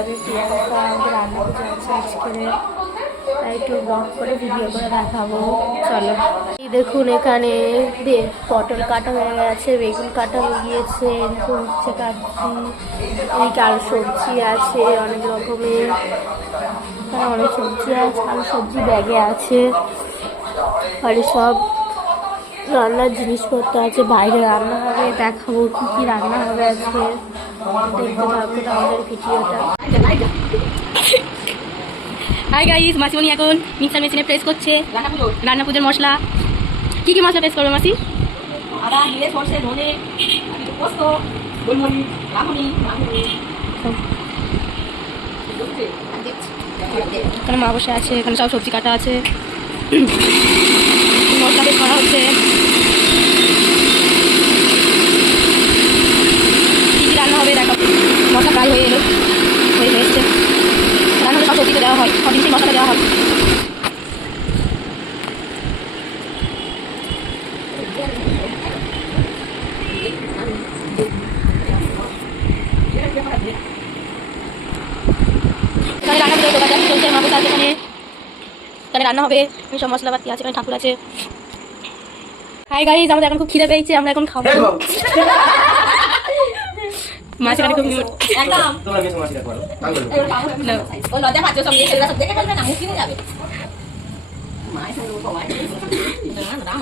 আমি প্রিয়াঙ্কা আমাদের রান্না করতে যাচ্ছি আজকে, একটু ব্লগ করে ভিডিও করে দেখাবো। চলো, এই দেখুন এখানে পটল কাটা হয়ে গেছে, বেগুন কাটা হয়ে গিয়েছে, এরকম হচ্ছে কাটছি। এদিকে আলু সবজি আছে অনেক রকমের, অনেক সবজি আছে, আলু সবজি ব্যাগে আছে, আর সব রান্নার জিনিসপত্র আছে। বাইরে রান্না হবে, দেখাবো কি কি রান্না হবে আজকে, দেখতে থাকুন আমাদের ভিডিওটা। হাই গাইস, মাসিমণি এখন মিক্সার মেশিনে প্রেস করছে রান্না পুজোর মশলা। কি কি মশলা প্রেস করবে মাসি? আদা, জিরে, সরষে, ধনে, পোস্ত, গোলমরিচ, রাঁধুনি, এখানে মা বসে আছে, এখানে সব সবজি কাটা আছে, মশলা বেশ করা হচ্ছে। কি কি রান্না হবে দেখো। মশলা প্রায় হয়ে এলো, হয়ে এসছে। রান্না হলে সব সবজিতে দেওয়া হয়, সব জিনিসের মশলা দেওয়া হয়। রান্না করে দোকান যাচ্ছে, চলছে মা বসে আছে এখানে। এখানে রান্না হবে, সব মশলাপাতি আছে, এখানে ঠাকুর আছে। হাই গাইস, আমাদের এখন খুব খিদে পেয়েছে, আমরা এখন খাবো। মাছ এখানে খুব একদম তোমরা মেসো মাসিটা করো ও লজ্জা পাচ্ছ, সব ছেলেরা সব দেখে ফেলবে না, মুখ কিনে যাবে। মায়ের সঙ্গে ও ভাই না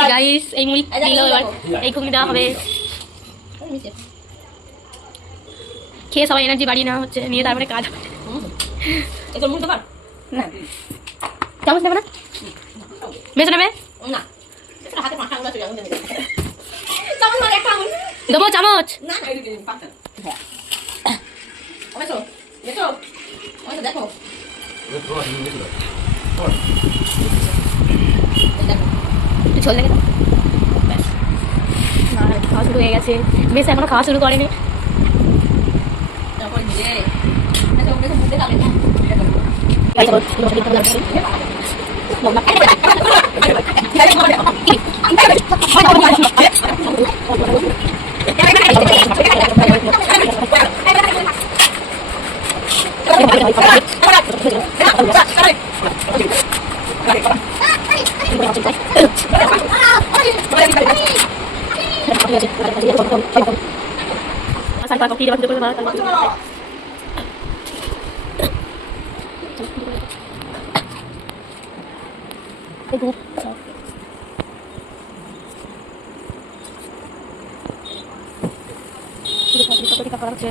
না গাইস এই মুড়ি দিল, এবার এই ঘুগনি দেওয়া হবে। খেয়ে সবাই এনার্জি বাড়িয়ে নেওয়া হচ্ছে, নিয়ে তারপরে কাজ হবে। না চামচ নেবে না, বেশ নেবে দেবো চামচ। দেখো একটু ঝোল লেগে ব্যাস, না খাওয়া শুরু হয়ে গেছে। বেশ এখনো খাওয়া শুরু করেনি। করা হচ্ছে।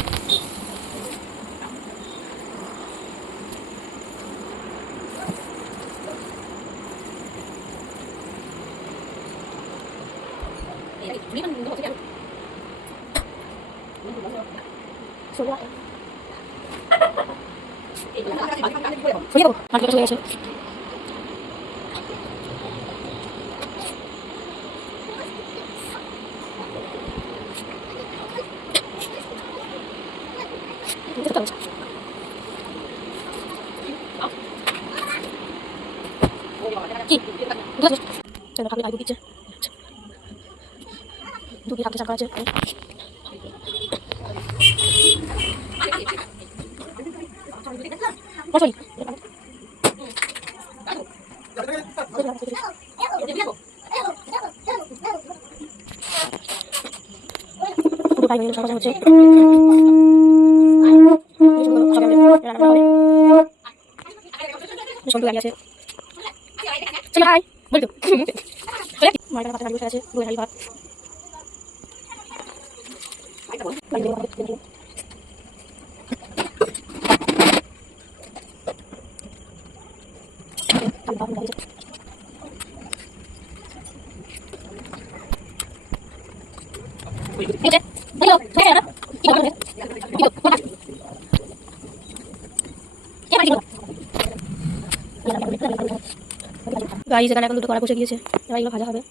গাইস এখানে এখন দুটো কড়া বসে গিয়েছে, এবার এগুলো ভাজা হবে,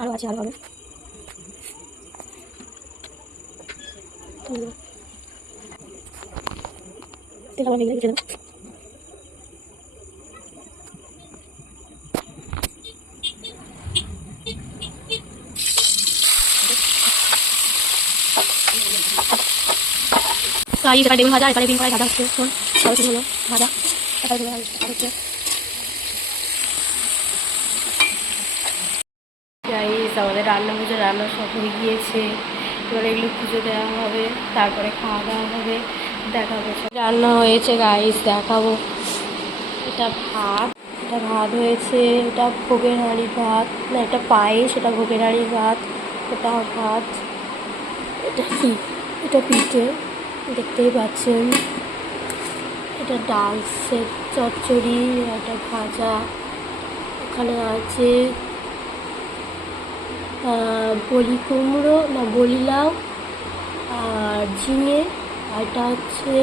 আরও আছে, আরও হবে। তেল আমার ভেঙে দিতে গাইস, এবার বেগুন ভাজা, এবারে বিন কড়াই ভাজা হচ্ছে, সব হলো ভাজা, তারপরে হচ্ছে গাইস আমাদের রান্না পুজো রান্না সব হয়ে গিয়েছে, এবার এগুলো পুজো দেওয়া হবে, তারপরে খাওয়া দাওয়া হবে, দেখাবো রান্না হয়েছে গাইস, দেখাবো। এটা ভাত হয়েছে, এটা ভোগের হাঁড়ির ভাত, না এটা পায়েস, এটা ভোগের হাঁড়ির ভাত, এটা ভাত, এটা কি, এটা পিঠে দেখতেই পাচ্ছেন, এটা ডাল সেট চচ্চড়ি, এটা ভাজা, ওখানে আছে বলি কুমড়ো, না বলি লাউ আর ঝিঙে, আর এটা হচ্ছে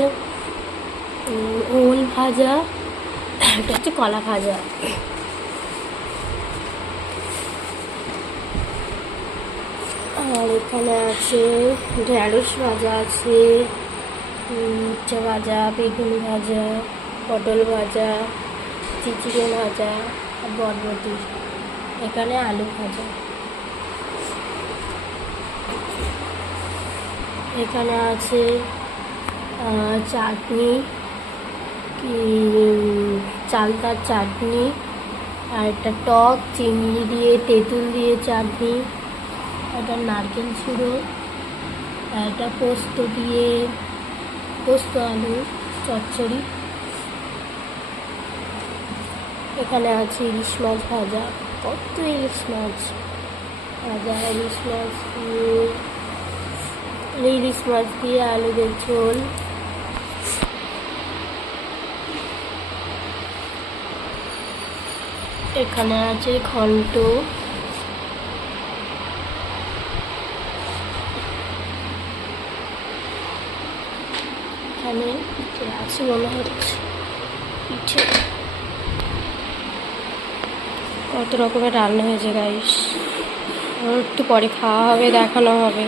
ওল ভাজা, এটা হচ্ছে কলা ভাজা। আর এখানে আছে ঢেঁড়স ভাজা আছে, উচ্ছে ভাজা, বেগুন ভাজা, পটল ভাজা, চিচিড়ে ভাজা আর বরবটি, এখানে আলু ভাজা। এখানে আছে চাটনি, চালতার চাটনি, আর একটা টক চিংড়ি দিয়ে তেঁতুল দিয়ে চাটনি, একটা নারকেল ছুঁড়ো, আর একটা পোস্ত আলু চচ্চড়ি। এখানে আছে ইলিশ মাছ ভাজা, কত ইলিশ মাছ ভাজা, ইলিশ মাছ দিয়ে আলুদের ঝোল। এখানে আছে ঘন্ট, এখানে আছে মনে হচ্ছে পিঠে, কত রকমের রান্না হয়েছে গাইস, একটু পরে খাওয়া হবে, দেখানো হবে।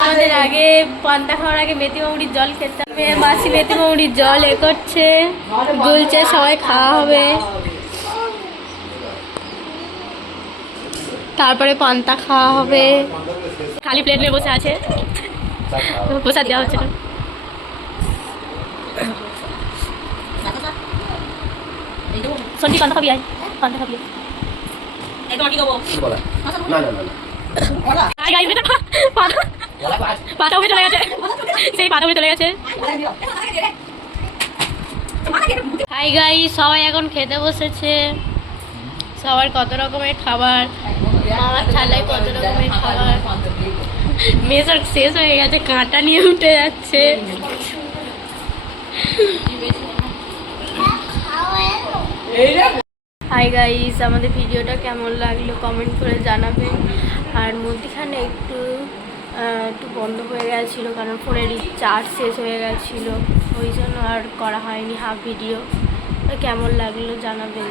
আমাদের আগে পান্তা খাওয়ার আগে মেথি মৌরির জল খেতে হবে। মাসি মেথি মৌরির জল এ করছে, গুলছে, সবাই খাওয়া হবে, তারপরে পান্তা খাওয়া হবে। খালি প্লেট নিয়ে বসে আছে, প্রসাদ দেওয়া হচ্ছে না। সন্ধ্যি পান্তা খাবি, আয় পান্তা খাবি। পাতা উঠে চলে গেছে, সেই পাতা উঠে চলে গেছে। হাই গাই, সবাই এখন খেতে বসেছে। সবার কত রকমের খাবার, মামার থালায় কত রকমের খাবার। মেসর শেষ হয়ে গেছে, কাঁটা নিয়ে উঠে যাচ্ছে। হাই গাইস, আমাদের ভিডিওটা কেমন লাগলো কমেন্ট করে জানাবেন। আর মধ্যখানে একটু বন্ধ হয়ে গেছিলো, কারণ ফোনের রিচার্জ শেষ হয়ে গেছিলো, ওই জন্য আর করা হয়নি হাফ ভিডিও। কেমন লাগলো জানাবেন।